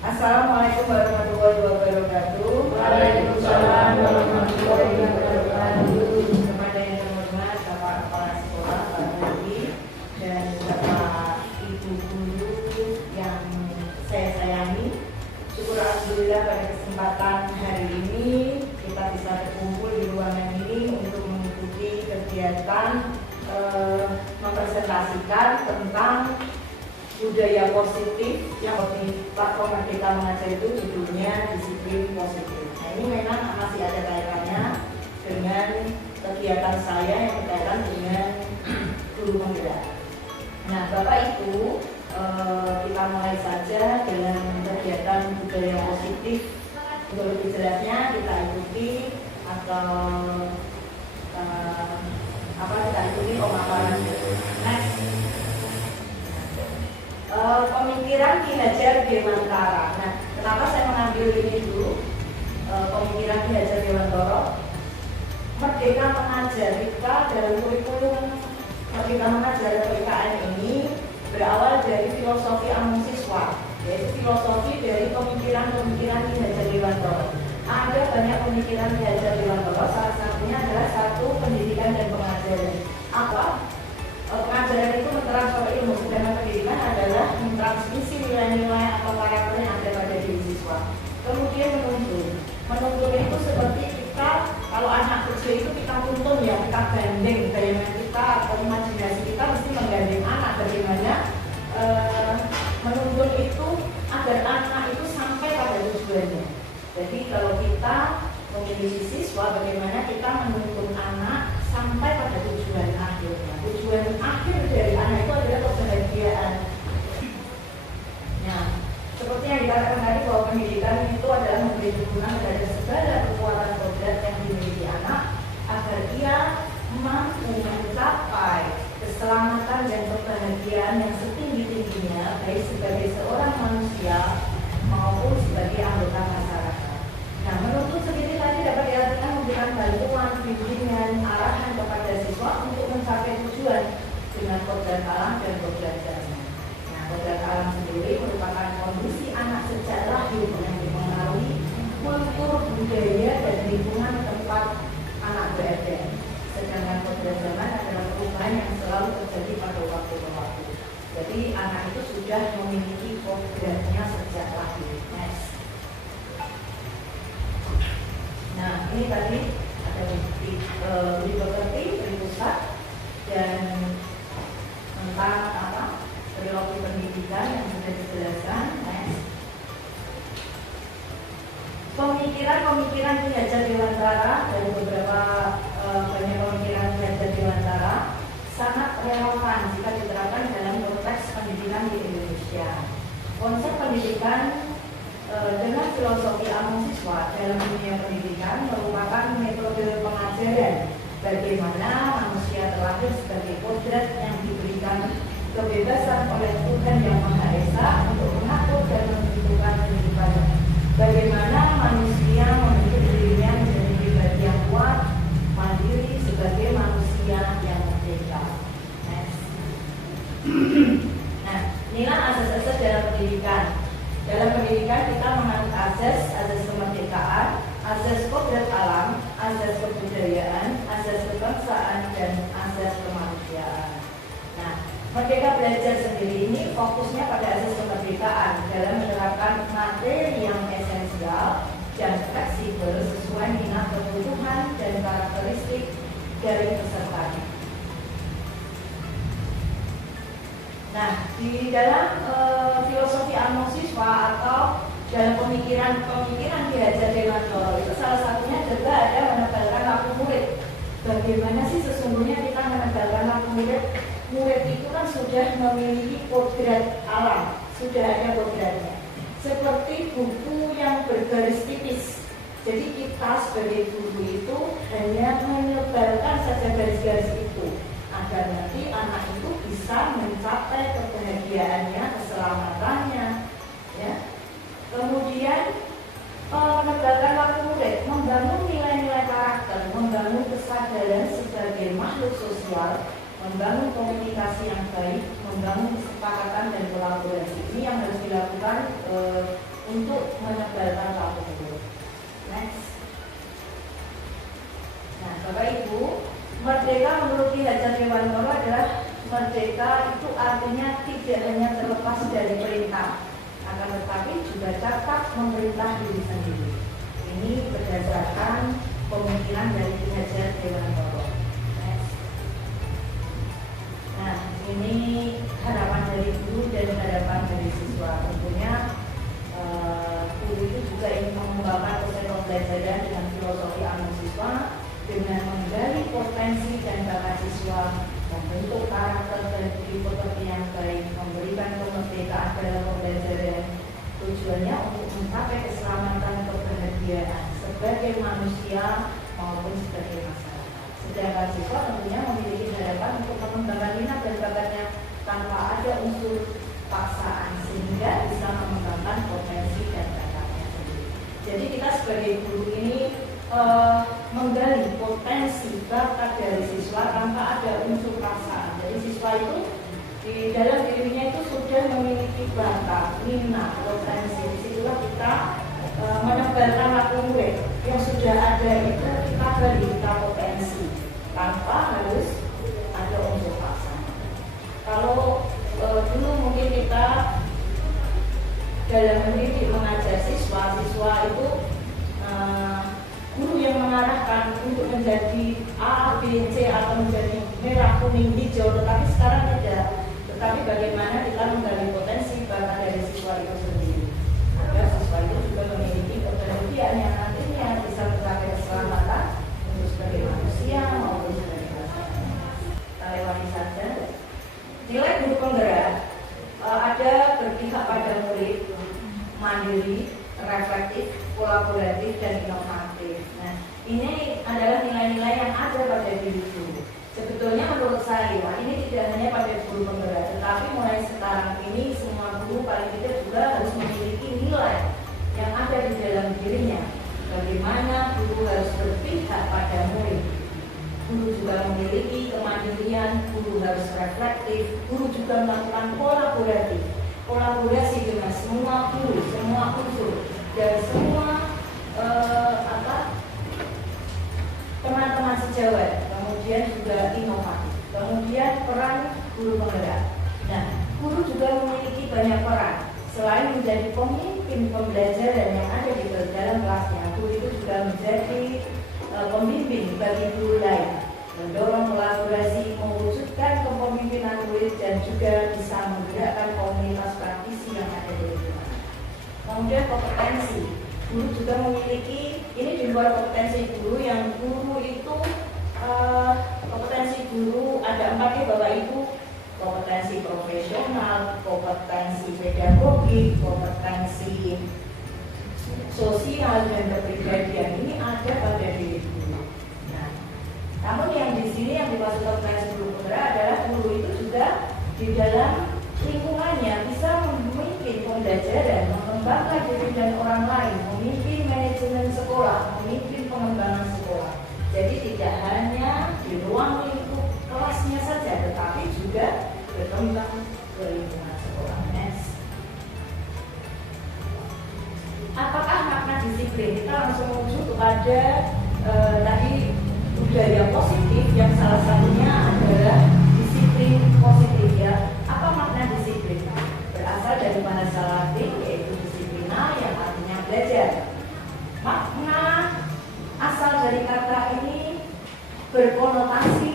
Assalamualaikum warahmatullahi wabarakatuh. Waalaikumsalam warahmatullahi wabarakatuh. Kepada yang terhormat Bapak Kepala Sekolah, Pak Nadi, dan Bapak Ibu Guru yang saya sayangi, syukur alhamdulillah pada kesempatan hari ini kita bisa berkumpul di ruangan ini untuk mengikuti kegiatan mempresentasikan tentang budaya positif yang di platform Merdeka Mengajar itu judulnya disiplin positif. Nah, ini memang masih ada kaitannya dengan kegiatan saya yang berkaitan dengan guru penggerak. Nah, Bapak Ibu, kita mulai saja dengan kegiatan budaya positif. Untuk lebih jelasnya kita ikuti atau kita ikuti pemaparan next. Pemikiran Ki Hajar Dewantara. Nah, kenapa saya mengambil ini dulu? Pemikiran Ki Hajar Dewantara. Merdeka Mengajar kita dalam kurikulum Merdeka Mengajar PKN ini berawal dari filosofi Amung Siswa, yaitu filosofi dari pemikiran-pemikiran Ki Hajar Dewantara. Ada banyak pemikiran Ki Hajar Dewantara, salah satunya adalah satu pendidikan dan pengajaran. Apa? Pengajaran itu mentransfer ilmu, sedangkan pendidikan adalah mentransmisi nilai-nilai atau karakter yang ada pada diri siswa. Kemudian menuntun itu seperti kita, kalau anak kecil itu kita tuntun ya, kita gandeng, bayangan kita atau imajinasi kita mesti menggandeng anak. Bagaimana menuntun itu agar anak itu sampai pada tujuannya. Jadi kalau kita memiliki siswa, bagaimana kita menuntun anak sampai pada tujuan akhirnya. Tujuan akhir dari anak itu adalah kebahagiaan. Nah, seperti yang dikatakan tadi bahwa pendidikan itu adalah memberi dukungan terhadap segala kekuatan kodrat yang dimiliki anak agar ia mampu mencapai keselamatan dan kebahagiaan yang setinggi-tingginya, baik sebagai seorang manusia maupun sebagai anggota masyarakat. Nah, menuntut sendiri tadi dapat diartikan memberikan bantuan, bimbingan, arahan kepada siswa untuk mencapai tujuan dengan kodrat alam dan kodrat dasar. Nah, kodrat alam sendiri merupakan kondisi anak sejak lahir yang dipengaruhi kultur, budaya, dan lingkungan tempat anak berada. Sedangkan kodrat zaman adalah perubahan yang selalu terjadi pada waktu ke waktu. Jadi anak itu sudah memiliki kodratnya sejak lahir. Next. Nah, ini tadi ada beri pekerti, beri pusat, dan tentang perilaku pendidikan yang sudah dijelaskan. Next. Pemikiran Ki Hajar Dewantara dan beberapa banyak pemikiran Ki Hajar Dewantara sangat relevan jika diterapkan dalam konteks pendidikan di Indonesia. Konsep pendidikan dengan filosofi Amung Siswa dalam dunia pendidikan merupakan metode pengajaran bagaimana manusia terlahir sebagai kodrat yang diberikan kebebasan oleh Tuhan Yang Maha Esa untuk mengatur dan menentukan kehidupannya. Bagaimana manusia memiliki dirinya menjadi pribadi yang kuat, mandiri sebagai manusia yang merdeka. Nah, inilah asas-asas dalam pendidikan. Dalam pendidikan kita menganut asas kemerdekaan, asas kodrat alam, asas kebudayaan, asas kebangsaan, dan asas kemanusiaan. Nah, Merdeka Belajar sendiri ini fokusnya pada asas kemerdekaan dalam menerapkan materi yang esensial dan fleksibel sesuai minat kebutuhan dan karakteristik dari pesertanya. Nah, di dalam filosofi Amung Siswa atau dalam pemikiran Ki Hajar Dewantara itu salah satunya juga ada menebalkan waktu murid. Bagaimana sih sesungguhnya kita menebalkan waktu murid? Murid itu kan sudah memiliki kodrat alam, sudah ada kodratnya. Seperti buku yang bergaris tipis. Jadi kita sebagai guru itu hanya menyebarkan saja garis-garis itu agar nanti anak itu bisa mencapai kebahagiaannya, keselamatannya, ya. Kemudian menebalkan waktu murid, membangun nilai-nilai karakter, membangun kesadaran sebagai makhluk sosial, membangun komunikasi yang baik, membangun kesepakatan dan kolaborasi. Ini yang harus dilakukan untuk menebalkan lampu huruf. Next. Nah, Bapak Ibu, merdeka menurut Ki Hajar Dewantara adalah merdeka itu artinya tidak hanya terlepas dari perintah, akan tetapi juga dapat memerintah diri sendiri. Ini berdasarkan pemikiran dari Ki Hajar Dewantara. Next. Nah, ini harapan dari guru dan harapan dari siswa. Tentunya guru itu juga ingin mengembangkan proses pembelajaran dengan filosofi anu siswa, dengan menggali potensi dan bakat siswa, membentuk karakter dan budi pekerti yang baik, memberikan kemerdekaan dalam pembelajaran. Tujuannya untuk mencapai keselamatan kebahagiaan sebagai manusia maupun sebagai masyarakat. Sedangkan siswa tentunya memiliki harapan untuk mengembangkan minat dan bakatnya tanpa ada unsur paksaan, sehingga bisa mengembangkan potensi dan bakatnya sendiri. Jadi kita sebagai guru ini menggali potensi bakat dari siswa tanpa ada unsur paksaan. Jadi siswa itu di dalam dirinya itu sudah memiliki bakat, minat, potensi. Disitulah kita menebalkan laku murid yang sudah ada itu kita gali, kita potensi tanpa harus ada unsur paksaan. Kalau dulu mungkin kita dalam mendidik mengajar siswa itu guru yang mengarahkan untuk menjadi A, B, C atau menjadi merah, kuning, hijau, tetapi sekarang tidak. Tetapi bagaimana kita menggali potensi bakat dari siswa itu sendiri agar siswa itu juga memiliki kepribadian yang nantinya bisa mencapai keselamatan untuk sebagai manusia maupun sebagai masyarakat. Kita lewati saja. Nilai guru penggerak ada berpihak pada murid, mandiri, reflektif, kolaboratif, dan inovatif. Nah, ini adalah nilai-nilai yang ada pada diri guru. Sebetulnya menurut saya ini tidak hanya pada guru penggerak, tetapi mulai sekarang ini semua guru paling tidak juga harus memiliki nilai yang ada di dalam dirinya. Bagaimana guru harus berpihak pada murid. Guru juga memiliki kemandirian, guru harus reflektif, guru juga melakukan kolaborasi dengan semua guru, semua unsur dan semua teman-teman sejawat. Kemudian juga inovatif. Kemudian peran guru penggerak. Nah, guru juga memiliki banyak peran. Selain menjadi pemimpin pembelajaran yang ada di dalam kelasnya, guru itu juga menjadi pembimbing bagi guru lain, mendorong kolaborasi, mewujudkan kepemimpinan murid dan juga bisa menggerakkan komunitas praktisi yang ada di lingkungan. Kemudian kompetensi, guru juga memiliki, ini di luar kompetensi guru, yang guru itu kompetensi guru ada 4 ya Bapak Ibu. Kompetensi profesional, kompetensi pedagogik, kompetensi sosial dan kepribadian, ini ada pada diri guru. Nah, namun yang di sini yang dimaksud kompetensi guru penggerak adalah guru itu juga di dalam lingkungannya bisa memimpin pembelajaran, mengembangkan diri dan orang lain, memimpin manajemen sekolah, memimpin pengembangan sekolah. Jadi tidak hanya di ruang lingkup kelasnya saja, tetapi juga berkembang ke lingkungan sekolah. Next. Apakah makna disiplin? Kita langsung menuju kepada tadi budaya positif yang salah satunya adalah disiplin positif ya. Apa makna disiplin? Berasal dari bahasa Latin yaitu disiplina yang artinya belajar. Makna asal dari kata ini berkonotasi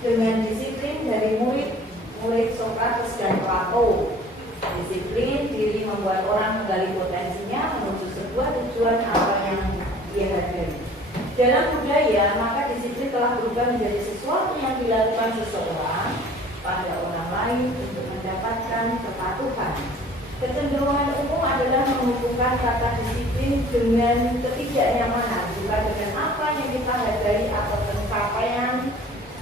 dengan disiplin dari murid Sokrates dan Plato. Disiplin diri membuat orang menggali potensinya menuju sebuah tujuan apa yang dia hadiri. Dalam budaya, maka disiplin telah berubah menjadi sesuatu yang dilakukan seseorang pada orang lain untuk mendapatkan kepatuhan. Kecenderungan umum adalah menghubungkan kata disiplin dengan ketidaknyamanan, bukan dengan apa yang kita hadiri atau pencapaian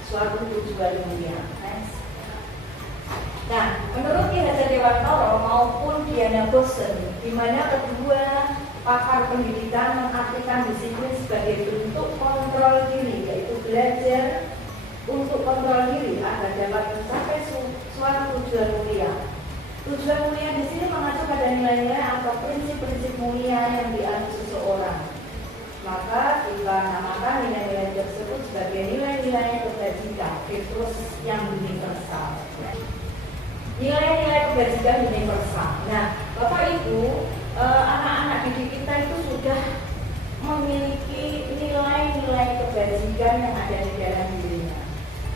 suatu tujuan mulia. Nah, menurut Ki Hajar Dewantara maupun Diana Bosen, di mana kedua pakar pendidikan mengartikan disiplin sebagai bentuk kontrol diri, yaitu belajar untuk kontrol diri agar dapat mencapai suatu tujuan mulia. Tujuan mulia di sini mengacu pada nilai-nilai atau prinsip-prinsip mulia yang dianut seseorang, maka kita namakan nilai-nilai tersebut sebagai nilai-nilai kebajikan, etos yang universal. Nilai-nilai kebajikan universal. Nah, Bapak Ibu, anak-anak didik kita itu sudah memiliki nilai-nilai kebajikan yang ada di dalam dirinya.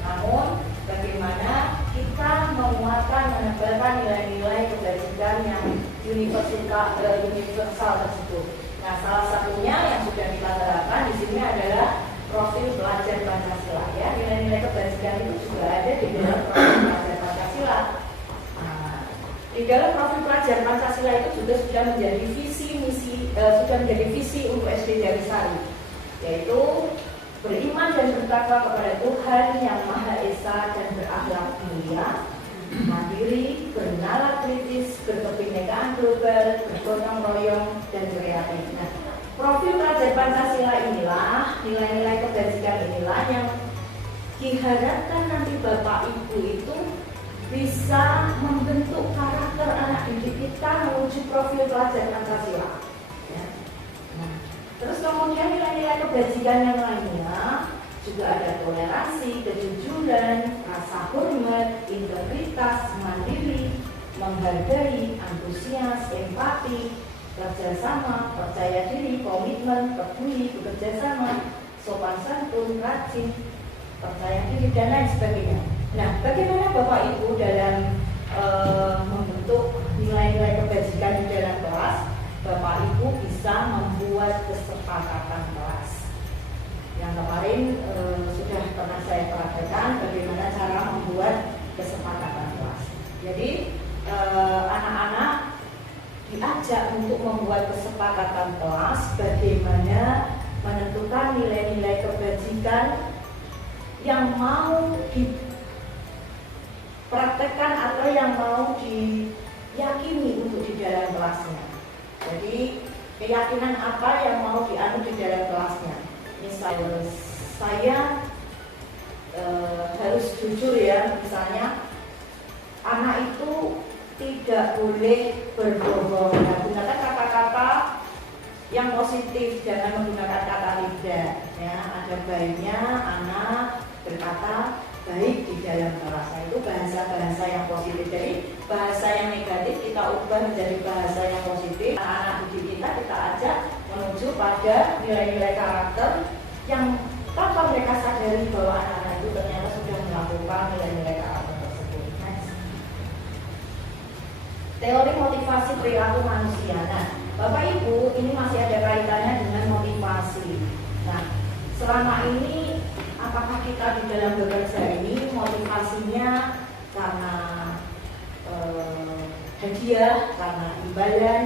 Namun, bagaimana kita menguatkan, menebalkan nilai-nilai kebajikan yang universal tersebut? Nah, salah satunya yang sudah kita terapkan di sini adalah profil pelajar Pancasila. Ya, nilai-nilai kebajikan itu juga ada di dalam profil pelajar Pancasila. Nah, di dalam profil pelajar Pancasila itu juga sudah menjadi visi untuk SD Jarisari, yaitu beriman dan bertakwa kepada Tuhan yang Maha Esa dan berakhlak mulia, mandiri, bernalar kritis, berkebinekaan global, bergotong royong, dan kreatif. Nah, profil pelajar Pancasila inilah, nilai-nilai kebajikan inilah yang diharapkan nanti Bapak Ibu itu bisa membentuk karakter anak didik kita menuju profil pelajar Pancasila. Ya. Nah, terus kemudian nilai-nilai kebajikan yang lainnya juga ada toleransi, kejujuran, rasa hormat, integritas, mandiri, menghargai, antusias, empati, kerjasama, percaya diri, komitmen, peduli, bekerja sama, sopan santun, rajin, percaya diri, dan lain sebagainya. Nah, bagaimana Bapak Ibu dalam membentuk nilai-nilai kebajikan di dalam kelas? Bapak Ibu bisa membuat kesepakatan kelas. Yang kemarin sudah pernah saya perhatikan bagaimana cara membuat kesepakatan kelas. Jadi anak-anak diajak untuk membuat kesepakatan kelas bagaimana menentukan nilai-nilai kebajikan yang mau dipraktekkan atau yang mau diyakini untuk di dalam kelasnya. Jadi keyakinan apa yang mau dianut di dalam kelasnya. Misalnya saya harus jujur ya, misalnya anak itu tidak boleh berbohong. Nah, gunakan kata-kata yang positif, jangan menggunakan kata tidak. Ya, ada baiknya anak berkata baik di dalam kelas. Nah, itu bahasa-bahasa yang positif. Jadi bahasa yang negatif kita ubah menjadi bahasa yang positif. Anak-anak didik kita ajak menuju pada nilai-nilai karakter yang tanpa mereka sadari bahwa anak-anak itu ternyata sudah melakukan nilai-nilai karakter tersebut. Next. Teori motivasi perilaku manusia. Nah, Bapak Ibu, ini masih ada kaitannya dengan motivasi. Nah, selama ini apakah kita di dalam bekerja ini motivasinya karena hadiah, karena imbalan,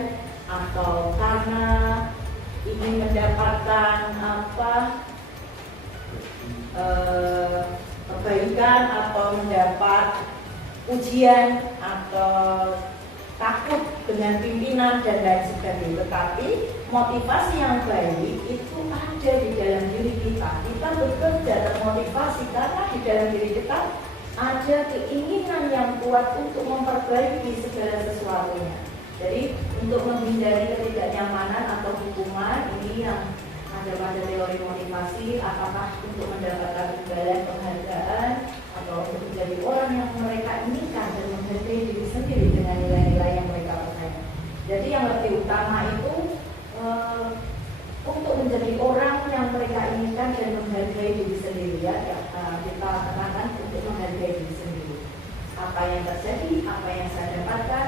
atau karena ingin mendapatkan kebaikan atau mendapat ujian atau takut dengan pimpinan dan lain sebagainya. Tetapi motivasi yang baik itu ada di dalam diri kita. Kita bekerja termotivasi karena di dalam diri kita ada keinginan yang kuat untuk memperbaiki segala sesuatunya. Jadi untuk menghindari ketidaknyamanan atau hukuman, ini yang ada pada teori motivasi, apakah untuk mendapatkan imbalan, penghargaan, atau untuk menjadi orang yang mereka inginkan dan menghargai diri sendiri dengan nilai-nilai yang mereka percaya. Jadi yang lebih utama itu untuk menjadi orang yang mereka inginkan dan menghargai diri sendiri, ya. Kita tekankan untuk menghargai diri sendiri. Apa yang terjadi, apa yang saya dapatkan,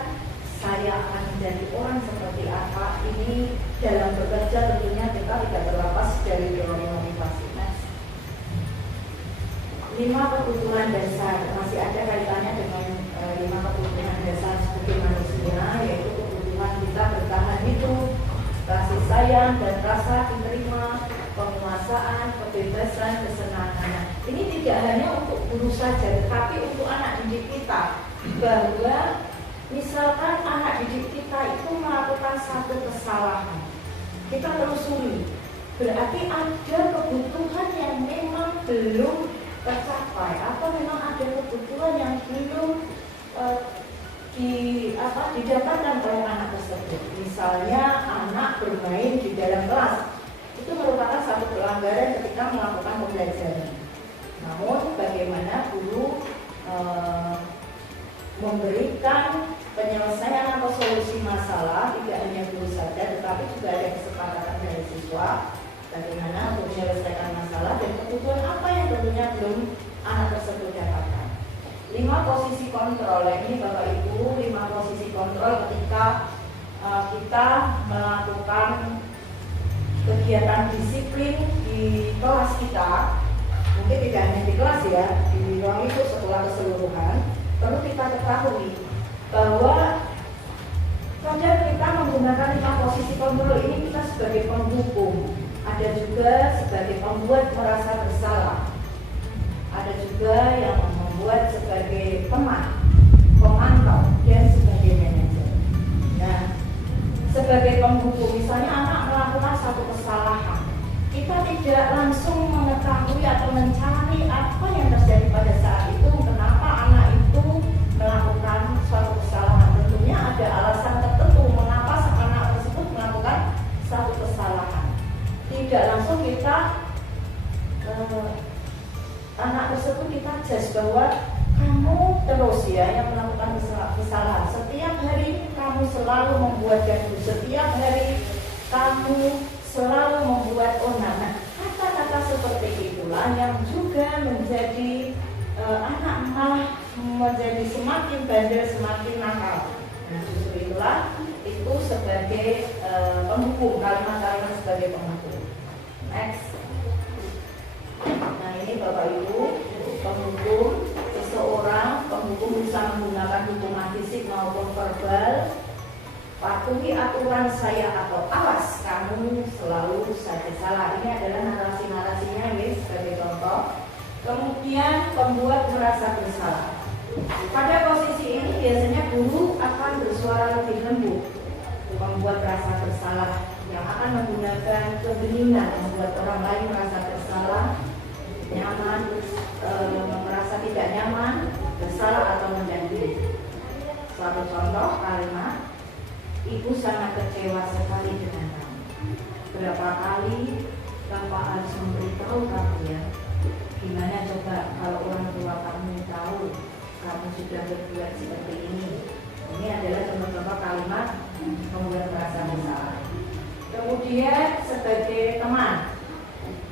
saya akan menjadi orang seperti apa. Ini dalam bekerja tentunya kita tidak terlepas dari teori motivasi. Next. 5 kebutuhan dasar, masih ada kaitannya dengan 5 kebutuhan dasar sebagai manusia, yaitu kebutuhan kita bertahan hidup, kasih sayang dan rasa diterima, penguasaan, kebebasan, kesenangan. Ini tidak hanya untuk guru saja, tetapi untuk anak didik kita. Bahwa misalkan anak didik kita itu melakukan satu kesalahan, kita telusuri, berarti ada kebutuhan yang memang belum tercapai, atau memang ada kebutuhan yang belum didapatkan oleh anak tersebut. bermain di dalam kelas. Itu merupakan satu pelanggaran ketika melakukan pembelajaran. Namun bagaimana guru memberikan penyelesaian atau solusi masalah, tidak hanya guru saja tetapi juga ada kesepakatan dari siswa bagaimana untuk menyelesaikan masalah dan kebutuhan apa yang tentunya belum anak tersebut dapatkan. 5 posisi kontrol, ini Bapak Ibu, 5 posisi kontrol ketika kita melakukan kegiatan disiplin di kelas kita. Mungkin tidak hanya di kelas ya, di ruang itu sekolah keseluruhan. Perlu kita ketahui bahwa pada kita menggunakan 5 posisi kontrol ini, kita sebagai penghukum, ada juga sebagai pembuat merasa bersalah, ada juga yang membuat sebagai pemantau, dan sebagai manajer. Nah, sebagai penghukum, misalnya anak melakukan satu kesalahan, kita tidak langsung mengetahui atau mencari apa yang terjadi pada saat itu, kenapa anak itu melakukan suatu kesalahan. Tentunya ada alasan tertentu mengapa anak tersebut melakukan satu kesalahan. Tidak langsung kita anak tersebut kita judge bahwa kamu terus ya yang melakukan kesalahan. Setiap hari kamu selalu membuat gaduh, setiap hari kamu selalu membuat onar. Nah, kata-kata seperti itulah yang juga menjadi anak malah menjadi semakin bandel, semakin nakal. Nah, justru itulah itu sebagai penghukum, kalimat-kalimat sebagai penghukum. Next. Nah, ini Bapak Ibu, penghukum, seseorang penghukum bisa menggunakan hukuman fisik maupun verbal. Patuhi aturan saya atau awas kamu selalu saja salah. Ini adalah narasi-narasinya ya, sebagai contoh. Kemudian pembuat merasa bersalah. Pada posisi ini biasanya guru akan bersuara lebih lembut, membuat rasa bersalah, yang akan menggunakan kebeningan, membuat orang lain merasa bersalah, nyaman, merasa tidak nyaman, bersalah atau menjadi. Suatu contoh kalimat, ibu sangat kecewa sekali dengan kamu. Berapa kali Bapak harus memberitahu kamu ya? Gimana coba kalau orang tua kamu tahu kamu sudah berbuat seperti ini? Ini adalah contoh-contoh kalimat membuat merasa bersalah. Kemudian sebagai teman,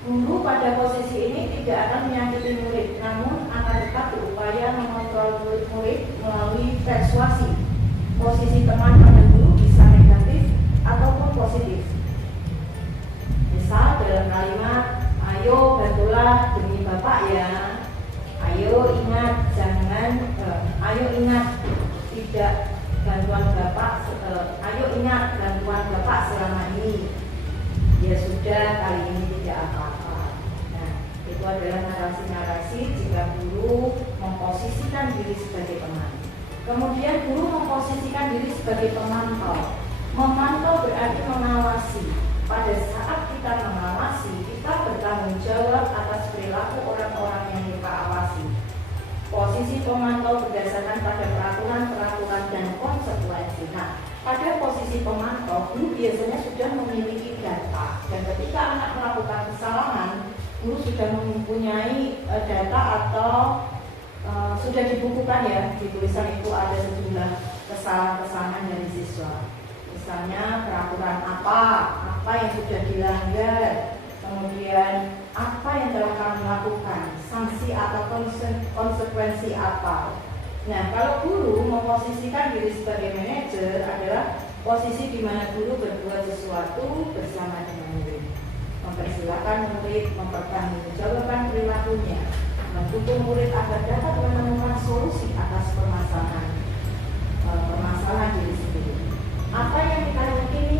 guru pada posisi ini tidak akan menyakiti murid, namun akan tetap berupaya mengontrol murid-murid melalui persuasi. Posisi teman pada guru bisa negatif ataupun positif. Misal dalam kalimat, ayo bantulah demi Bapak ya. Ayo ingat ayo ingat tidak bantuan Bapak. Ayo ingat bantuan Bapak selama ini. Ya sudah, kali ini tidak apa-apa. Nah, itu adalah narasi-narasi jika guru memposisikan diri sebagai teman. Kemudian guru memposisikan diri sebagai pemantau. Memantau berarti mengawasi. Pada saat kita mengawasi, kita bertanggung jawab atas perilaku orang-orang yang kita awasi. Posisi pemantau berdasarkan pada peraturan-peraturan dan konsekuensi. Nah, pada posisi pemantau, guru biasanya sudah memiliki data. Dan ketika anak melakukan kesalahan, guru sudah mempunyai data atau sudah dibukukan ya, di tulisan itu ada sejumlah kesalahan-kesalahan dari siswa. Misalnya peraturan apa yang sudah dilanggar, kemudian apa yang telah kamu lakukan, sanksi atau konsekuensi apa. Nah, kalau guru memposisikan diri sebagai manajer adalah posisi di mana guru berbuat sesuatu bersama dengan murid, mempersilahkan murid mempertanggungjawabkan perilakunya, mendukung murid agar dapat menemukan solusi atas permasalahan diri sendiri. Apa yang kita yakini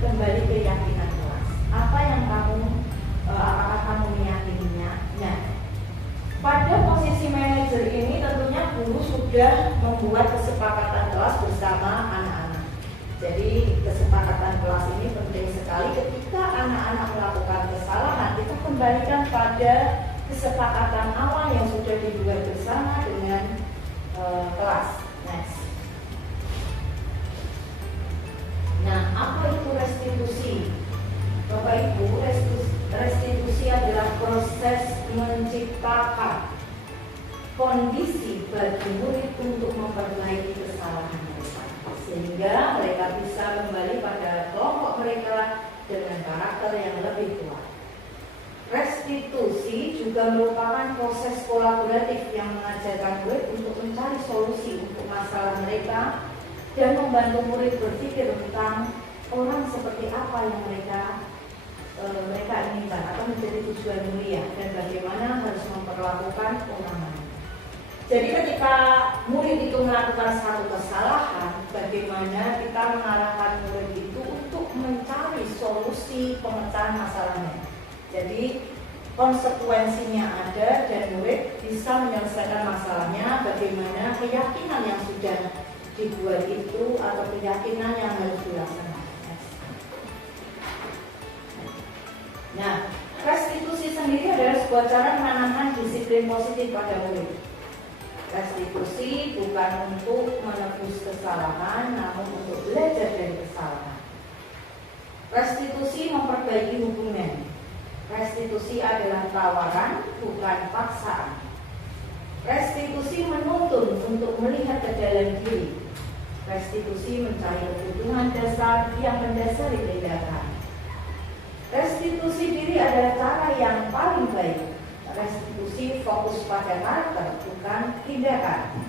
kembali ke keyakinan kelas. Apa yang apakah kamu meyakininya? Nah, pada posisi manajer ini tentunya guru sudah membuat kesepakatan kelas bersama anak-anak. Jadi kesepakatan kelas ini penting sekali. Ketika anak-anak melakukan kesalahan, kita kembalikan pada kesepakatan awal yang sudah dibuat bersama dengan kelas. Next. Nah, apa itu restitusi? restitusi. Bapak Ibu, restitusi adalah proses menciptakan kondisi bagi murid untuk memperbaiki kesalahan mereka, sehingga mereka bisa kembali pada kelompok mereka dengan karakter yang lebih kuat. Restitusi juga merupakan proses kolaboratif yang mengajarkan murid untuk mencari solusi untuk masalah mereka dan membantu murid berpikir tentang orang seperti apa yang mereka inginkan atau menjadi tujuan mulia dan bagaimana harus memperlakukan orang lain. Jadi ketika murid itu melakukan satu kesalahan, bagaimana kita mengarahkan murid itu untuk mencari solusi pemecahan masalahnya. Jadi konsekuensinya ada dan murid bisa menyelesaikan masalahnya. Bagaimana keyakinan yang sudah dibuat itu atau keyakinan yang harus dilaksanakan. Nah, restitusi sendiri adalah sebuah cara menanamkan disiplin positif pada murid. Restitusi bukan untuk menebus kesalahan, namun untuk belajar dari kesalahan. Restitusi memperbaiki hubungan. Restitusi adalah tawaran, bukan paksaan. Restitusi menuntun untuk melihat ke dalam diri. Restitusi mencari kebutuhan dasar yang mendasari tindakan. Restitusi diri adalah cara yang paling baik. Restitusi fokus pada karakter, bukan tindakan.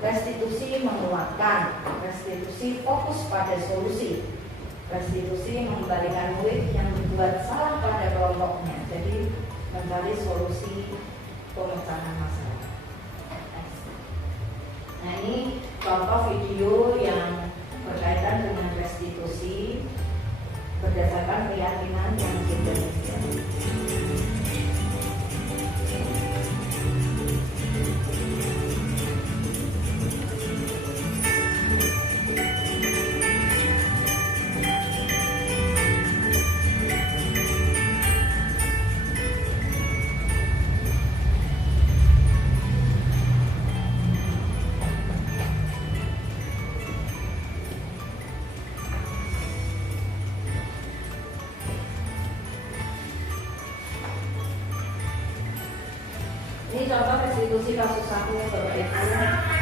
Restitusi menguatkan. Restitusi fokus pada solusi. Restitusi mengembalikan murid yang dibuat salah pada kelompoknya. Jadi mencari solusi pemecahan masalah. Nah, ini contoh video yang berkaitan dengan restitusi berdasarkan keyakinan yang kita miliki. Ini contoh restitusi kasus aku Bapak Ibu.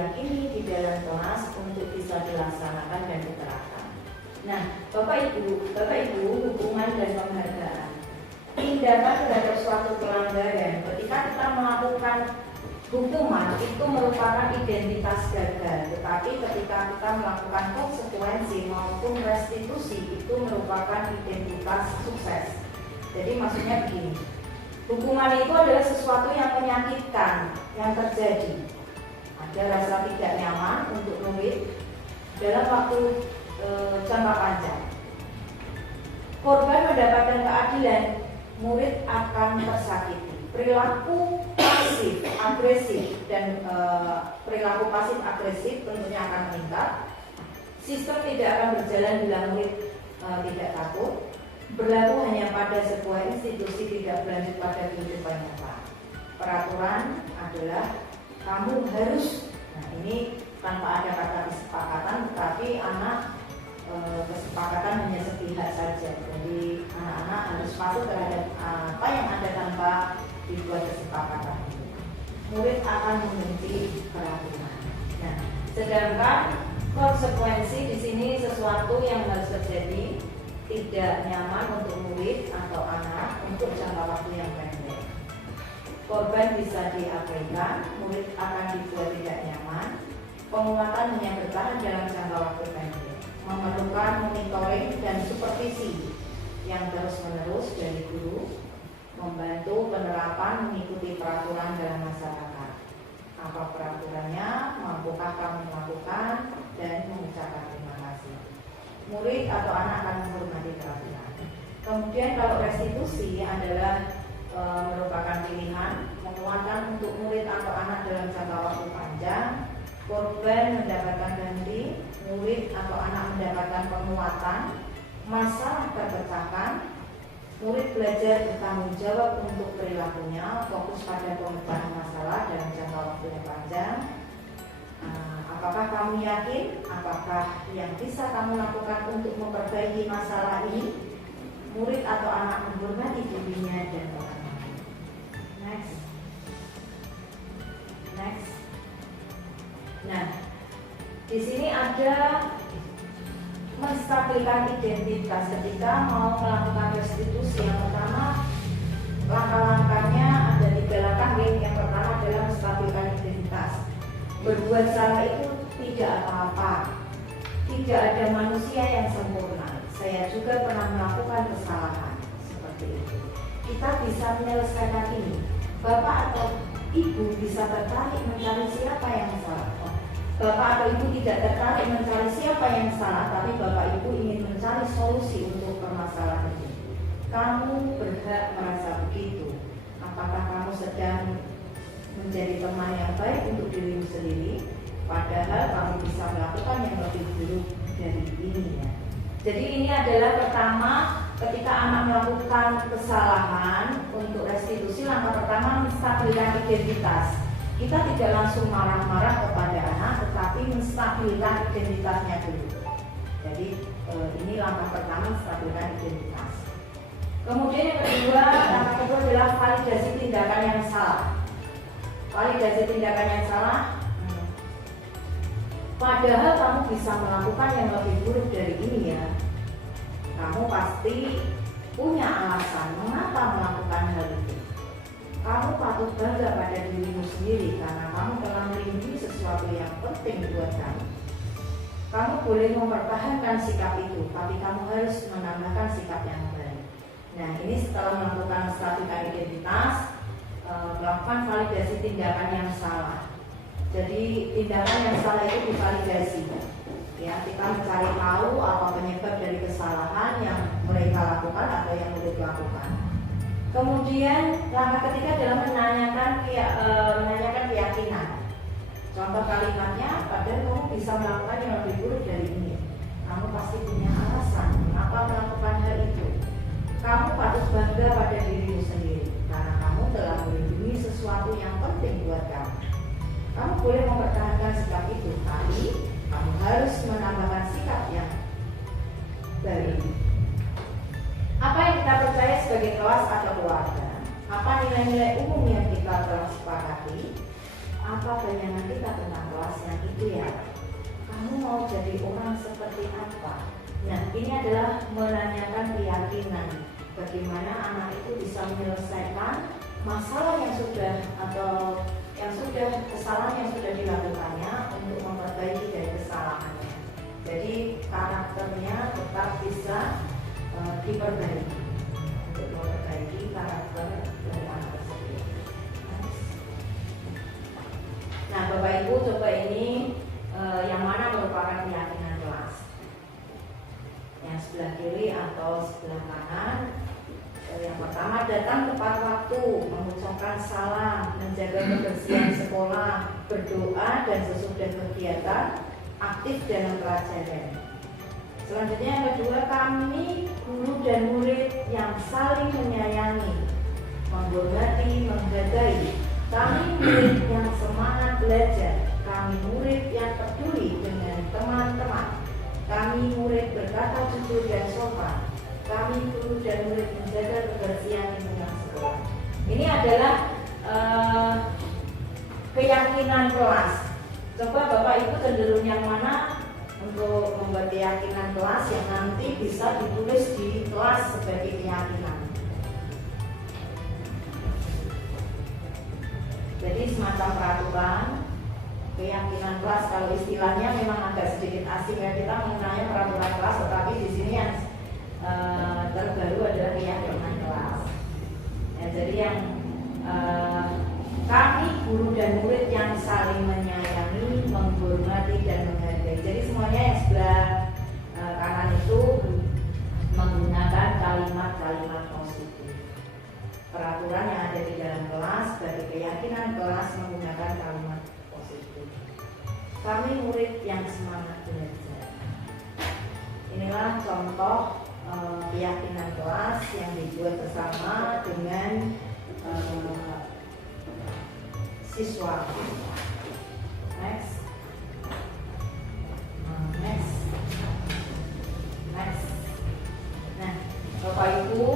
diyakini di dalam kelas untuk bisa dilaksanakan dan diterapkan. Nah, Bapak Ibu, hubungan dan penghargaan. Tindakan terhadap suatu pelanggaran ketika kita melakukan hukuman itu merupakan identitas gagal, tetapi ketika kita melakukan konsekuensi maupun restitusi itu merupakan identitas sukses. Jadi maksudnya begini, hukuman itu adalah sesuatu yang menyakitkan yang terjadi. Ada rasa tidak nyaman untuk murid dalam waktu jangka panjang. Korban mendapatkan keadilan, murid akan tersakiti. Perilaku pasif agresif dan perilaku pasif agresif tentunya akan meningkat. Sistem tidak akan berjalan bila murid tidak takut. Berlaku hanya pada sebuah institusi, tidak berlanjut pada kehidupan nyata. Peraturan adalah kamu harus, nah ini tanpa ada kata kesepakatan, tetapi anak kesepakatan hanya sepihak saja. Jadi anak-anak harus patuh terhadap apa yang ada tanpa dibuat kesepakatan. Murid akan mengikuti peraturan. Nah, sedangkan konsekuensi di sini sesuatu yang harus terjadi tidak nyaman untuk murid atau anak untuk jangka waktu yang pendek. Korban bisa diabaikan, murid akan dibuat tidak nyaman. Penguatan hanya bertahan dalam jangka waktu pendek. Memerlukan monitoring dan supervisi yang terus-menerus dari guru, membantu penerapan mengikuti peraturan dalam masyarakat. Apa peraturannya, mampukah kamu melakukan, dan mengucapkan terima kasih. Murid atau anak akan menghormati peraturan. Kemudian kalau restitusi adalah merupakan pilihan, menguatkan untuk murid atau anak dalam jangka waktu panjang. Korban mendapatkan ganti, murid atau anak mendapatkan penguatan, masalah terpecahkan, murid belajar bertanggung jawab untuk perilakunya, fokus pada pemecahan masalah dalam jangka waktu yang panjang. Apakah kamu yakin? Apakah yang bisa kamu lakukan untuk memperbaiki masalah ini? Murid atau anak menghormati dirinya dan orang lain. Next. Nah, di sini ada menstabilkan identitas ketika mau melakukan restitusi. Yang pertama, langkah-langkahnya ada 3 langkah. Yang pertama adalah menstabilkan identitas. Berbuat salah itu tidak apa-apa. Tidak ada manusia yang sempurna. Saya juga pernah melakukan kesalahan seperti itu. Kita bisa menyelesaikan ini. Bapak atau ibu bisa tertarik mencari siapa yang salah. Bapak atau ibu tidak tertarik mencari siapa yang salah, tapi bapak ibu ingin mencari solusi untuk permasalahan ini. Kamu berhak merasa begitu. Apakah kamu sedang menjadi teman yang baik untuk dirimu sendiri, padahal kamu bisa melakukan yang lebih buruk dari ini ya. Jadi ini adalah pertama, ketika anak melakukan kesalahan untuk restitusi, langkah pertama menstabilkan identitas. Kita tidak langsung marah-marah kepada anak, tetapi menstabilkan identitasnya dulu. Jadi ini langkah pertama, menstabilkan identitas. Kemudian yang kedua, langkah kedua adalah validasi tindakan yang salah. Validasi tindakan yang salah, padahal kamu bisa melakukan yang lebih buruk dari ini ya. Kamu pasti punya alasan mengapa melakukan hal itu. Kamu patut bangga pada dirimu sendiri karena kamu telah melindungi sesuatu yang penting buat kamu. Kamu boleh mempertahankan sikap itu, tapi kamu harus menambahkan sikap yang baik. Nah, ini setelah melakukan menstabilkan identitas, melakukan validasi tindakan yang salah. Jadi tindakan yang salah itu divalidasi. Ya, kita mencari tahu apa penyebab dari kesalahan yang mereka lakukan atau yang murid lakukan. Kemudian langkah ketiga adalah menanyakan keyakinan. Contoh kalimatnya, padahal kamu bisa melakukan yang lebih buruk dari ini. Kamu pasti punya alasan mengapa melakukan hal itu. Kamu patut bangga pada dirimu sendiri karena kamu telah melindungi sesuatu yang penting buat kamu. Kamu boleh mempertahankan sikap itu, tapi kamu harus menambahkan sikap yang baik. Apa yang kita percaya sebagai kelas atau keluarga? Apa nilai-nilai umum yang kita telah sepakati? Apa bayangan kita tentang kelas kelasnya itu ya, kamu mau jadi orang seperti apa? Nah, ini adalah menanyakan keyakinan bagaimana anak itu bisa menyelesaikan masalah yang sudah atau kesalahan yang sudah dilakukannya untuk memperbaiki dari kesalahannya. Jadi karakternya tetap bisa diperbaiki untuk memperbaiki karakter dari anak tersebut. Nah, Bapak Ibu coba ini yang mana merupakan keyakinan kelas? Yang sebelah kiri atau sebelah kanan? Yang pertama, datang tepat waktu, mengucapkan salam, menjaga kebersihan sekolah, berdoa dan sesudah kegiatan aktif dalam pelajaran. Selanjutnya yang kedua, kami guru dan murid yang saling menyayangi, menghormati, menghargai. Kami murid yang semangat belajar, kami murid yang peduli dengan teman-teman, kami murid berkata jujur dan sopan, kami guru dan murid menjaga kebersihan lingkungan sekolah. Ini adalah keyakinan kelas. Coba Bapak Ibu cenderung yang mana untuk membuat keyakinan kelas yang nanti bisa ditulis di kelas sebagai keyakinan. Jadi semacam peraturan keyakinan kelas, kalau istilahnya memang agak sedikit asing ya, kita mengenai peraturan kelas, tetapi di sini yang terbaru adalah keyakinan kelas. Ya, jadi yang kami guru dan murid yang saling menyayangi, menghormati dan menghargai. Jadi semuanya yang sebelah kanan itu menggunakan kalimat-kalimat positif. Peraturan yang ada di dalam kelas bagi keyakinan kelas menggunakan kalimat positif. Kami murid yang semangat belajar. Inilah contoh keyakinan kelas yang dibuat bersama dengan siswa. Next. Nah, Bapak Ibu,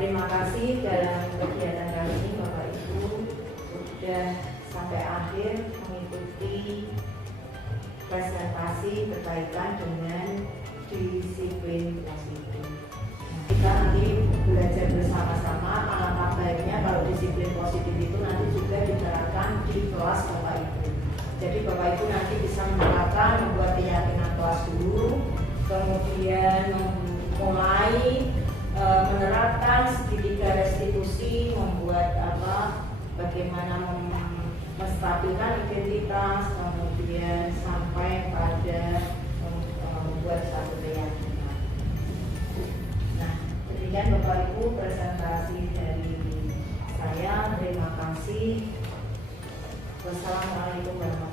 terima kasih dalam kegiatan kali ini. Bapak Ibu sudah sampai akhir mengikuti presentasi berkaitan dengan disiplin positif. Kita nanti belajar bersama-sama. Alangkah baiknya kalau disiplin positif itu nanti juga diterapkan di kelas Bapak Ibu. Jadi Bapak Ibu nanti bisa menerapkan, membuat keyakinan kelas dulu, kemudian mulai menerapkan segitiga restitusi, membuat bagaimana menstabilkan identitas, kemudian sampai pada membuat satu keyakinan. Nah, demikian Bapak Ibu presentasi dari saya. Terima kasih. Wassalamualaikum warahmatullahi wabarakatuh.